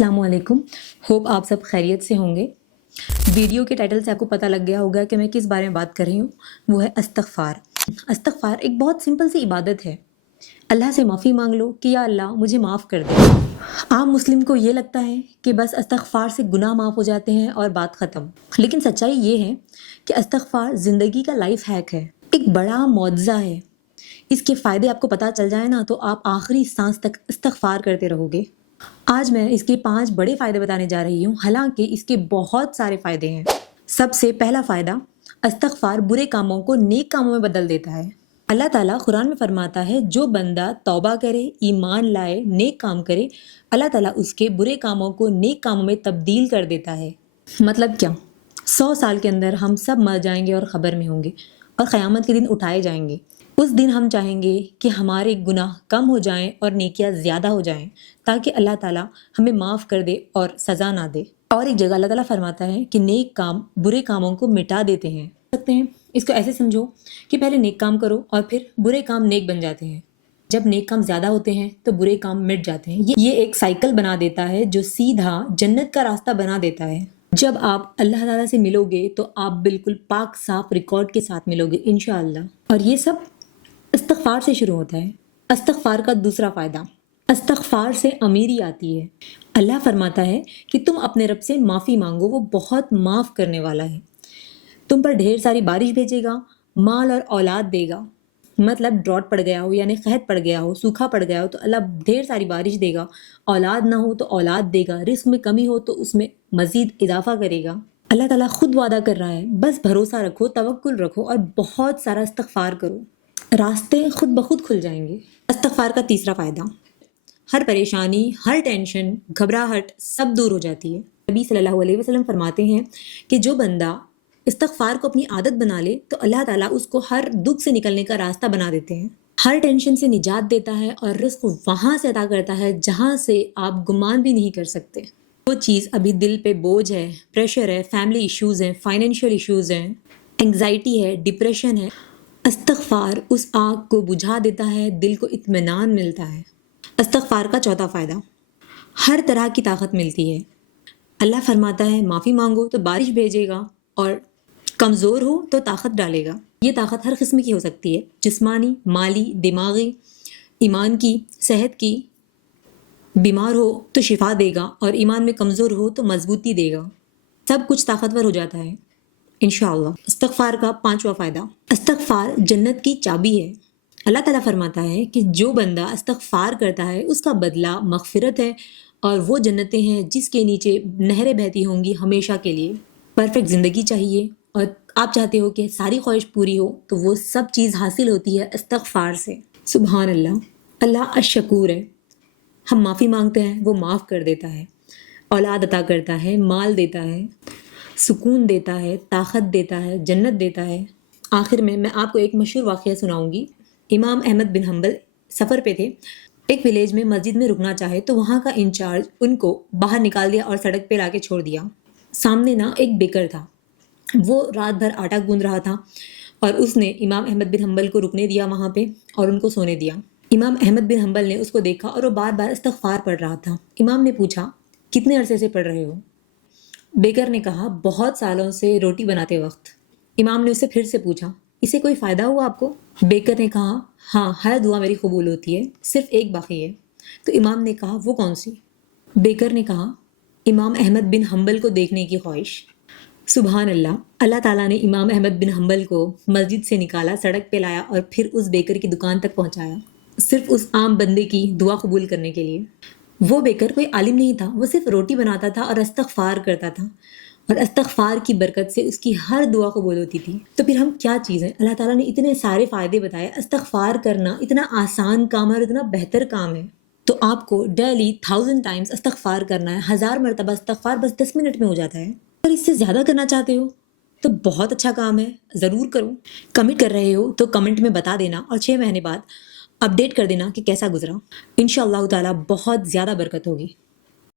अस्सलाम वालेकुम। होप आप सब खैरियत से होंगे। वीडियो के टाइटल से आपको पता लग गया होगा कि मैं किस बारे में बात कर रही हूँ। वो है इस्तग़फ़ार। इस्तग़फ़ार एक बहुत सिंपल सी इबादत है। अल्लाह से माफ़ी मांग लो कि या अल्लाह मुझे माफ़ कर दे। आम मुस्लिम को ये लगता है कि बस इस्तग़फ़ार से गुनाह माफ़ हो जाते हैं और बात ख़त्म। लेकिन सच्चाई ये है कि इस्तग़फ़ार ज़िंदगी का लाइफ हैक है, एक बड़ा मुआज़ा है। इसके फ़ायदे आपको पता चल जाए ना तो आप आखिरी सांस तक इस्तग़फ़ार करते रहोगे। आज मैं इसके 5 बड़े फ़ायदे बताने जा रही हूँ, हालांकि इसके बहुत सारे फ़ायदे हैं। सबसे पहला फ़ायदा, इस्तग़फ़ार बुरे कामों को नेक कामों में बदल देता है। अल्लाह ताला कुरान में फरमाता है, जो बंदा तौबा करे, ईमान लाए, नेक काम करे, अल्लाह ताला उसके बुरे कामों को नेक कामों में तब्दील कर देता है। मतलब क्या? 100 साल के अंदर हम सब मर जाएंगे और ख़बर में होंगे और क़यामत के दिन उठाए जाएंगे। उस दिन हम चाहेंगे कि हमारे गुनाह कम हो जाएं और नेकियां ज़्यादा हो जाएं, ताकि अल्लाह ताला हमें माफ़ कर दे और सज़ा ना दे। और एक जगह अल्लाह ताला फरमाता है कि नेक काम बुरे कामों को मिटा देते हैं। सकते हैं इसको ऐसे समझो कि पहले नेक काम करो और फिर बुरे काम नेक बन जाते हैं। जब नेक काम ज़्यादा होते हैं तो बुरे काम मिट जाते हैं। ये एक साइकिल बना देता है जो सीधा जन्नत का रास्ता बना देता है। जब आप अल्लाह ताला से मिलोगे तो आप बिल्कुल पाक साफ रिकॉर्ड के साथ मिलोगे इंशाअल्लाह। और ये सब इस्तग़फ़ार से शुरू होता है। इस्तग़फ़ार का दूसरा फ़ायदा, इस्तग़फ़ार से अमीरी आती है। अल्लाह फरमाता है कि तुम अपने रब से माफ़ी मांगो, वो बहुत माफ़ करने वाला है। तुम पर ढेर सारी बारिश भेजेगा, माल और औलाद देगा। मतलब ड्रॉट पड़ गया हो यानी कहत पड़ गया हो, सूखा पड़ गया हो तो अल्लाह ढेर सारी बारिश देगा। औलाद ना हो तो औलाद देगा। रिस्क में कमी हो तो उसमें मज़ीद इजाफा करेगा। अल्लाह ताला खुद वादा कर रहा है, बस भरोसा रखो, तवक्कुल रखो और बहुत सारा इस्तग़फ़ार करो, रास्ते खुद ब खुद खुल जाएंगे। इस्तग़फ़ार का तीसरा फ़ायदा, हर परेशानी, हर टेंशन, घबराहट सब दूर हो जाती है। नबी सल्लल्लाहु अलैहि वसल्लम फरमाते हैं कि जो बंदा इस्तग़फ़ार को अपनी आदत बना ले तो अल्लाह ताला उसको हर दुख से निकलने का रास्ता बना देते हैं, हर टेंशन से निजात देता है और रिज़्क़ वहाँ से अता करता है जहाँ से आप गुमान भी नहीं कर सकते। वो चीज़ अभी दिल पे बोझ है, प्रेशर है, फैमिली इश्यूज़ हैं, फाइनेंशियल इश्यूज़ हैं, एंग्जाइटी है, डिप्रेशन है, इस्तग़फ़ार उस आग को बुझा देता है, दिल को इत्मीनान मिलता है। इस्तग़फ़ार का चौथा फ़ायदा, हर तरह की ताकत मिलती है। अल्लाह फरमाता है माफ़ी मांगो तो बारिश भेजेगा और कमज़ोर हो तो ताकत डालेगा। ये ताकत हर किस्म की हो सकती है, जिस्मानी, माली, दिमागी, ईमान की, सेहत की। बीमार हो तो शिफा देगा और ईमान में कमज़ोर हो तो मजबूती देगा। सब कुछ ताकतवर हो जाता है इंशाअल्लाह। इस्तग़फ़ार का पांचवा फ़ायदा, इस्तग़फ़ार जन्नत की चाबी है। अल्लाह ताला फरमाता है कि जो बंदा इस्तग़फ़ार करता है उसका बदला मग़फ़िरत है और वो जन्नतें हैं जिसके नीचे नहरें बहती होंगी हमेशा के लिए। परफेक्ट ज़िंदगी चाहिए और आप चाहते हो कि सारी ख्वाहिश पूरी हो तो वो सब चीज़ हासिल होती है इस्तग़फ़ार से। सुभान अल्लाह। अल्लाह अश-शकूर है। हम माफ़ी मांगते हैं, वो माफ़ कर देता है, औलाद अता करता है, माल देता है, सुकून देता है, ताकत देता है, जन्नत देता है। आखिर में मैं आपको एक मशहूर वाक़या सुनाऊंगी। इमाम अहमद बिन हम्बल सफ़र पे थे। एक विलेज में मस्जिद में रुकना चाहे तो वहाँ का इंचार्ज उनको बाहर निकाल दिया और सड़क पे लाके छोड़ दिया। सामने ना एक बेकर था, वो रात भर आटा गूंद रहा था और उसने इमाम अहमद बिन हम्बल को रुकने दिया वहाँ पे और उनको सोने दिया। इमाम अहमद बिन हम्बल ने उसको देखा और वो बार बार इस्तग़फ़ार पढ़ रहा था। इमाम ने पूछा, कितने अरसे से पढ़ रहे हो? बेकर ने कहा, बहुत सालों से रोटी बनाते वक्त। इमाम ने उससे फिर से पूछा, इससे कोई फ़ायदा हुआ आपको? बेकर ने कहा, हाँ, हर दुआ मेरी कबूल होती है, सिर्फ एक बाकी है। तो इमाम ने कहा, वो कौन सी? बेकर ने कहा, इमाम अहमद बिन हम्बल को देखने की ख्वाहिश। सुभान अल्लाह। अल्लाह ताला ने इमाम अहमद बिन हम्बल को मस्जिद से निकाला, सड़क पे लाया और फिर उस बेकर की दुकान तक पहुंचाया, सिर्फ उस आम बंदे की दुआ कबूल करने के लिए। वो बेकर कोई आलिम नहीं था, वो सिर्फ रोटी बनाता था और इस्तग़फ़ार करता था और इस्तग़फ़ार की बरकत से उसकी हर दुआ कबूल होती थी। तो फिर हम क्या चीज़ हैं? अल्लाह ताला ने इतने सारे फ़ायदे बताए। इस्तग़फ़ार करना इतना आसान काम है और इतना बेहतर काम है। तो आपको डेली 1000 टाइम्स इस्तग़फ़ार करना है। 1000 मरतबा इस्तग़फ़ार बस 10 मिनट में हो जाता है। अगर इससे ज़्यादा करना चाहते हो तो बहुत अच्छा काम है, ज़रूर करो। कमिट कर रहे हो तो कमेंट में बता देना और 6 महीने बाद अपडेट कर देना कि कैसा गुजरा। इंशाअल्लाह ताला बहुत ज़्यादा बरकत होगी।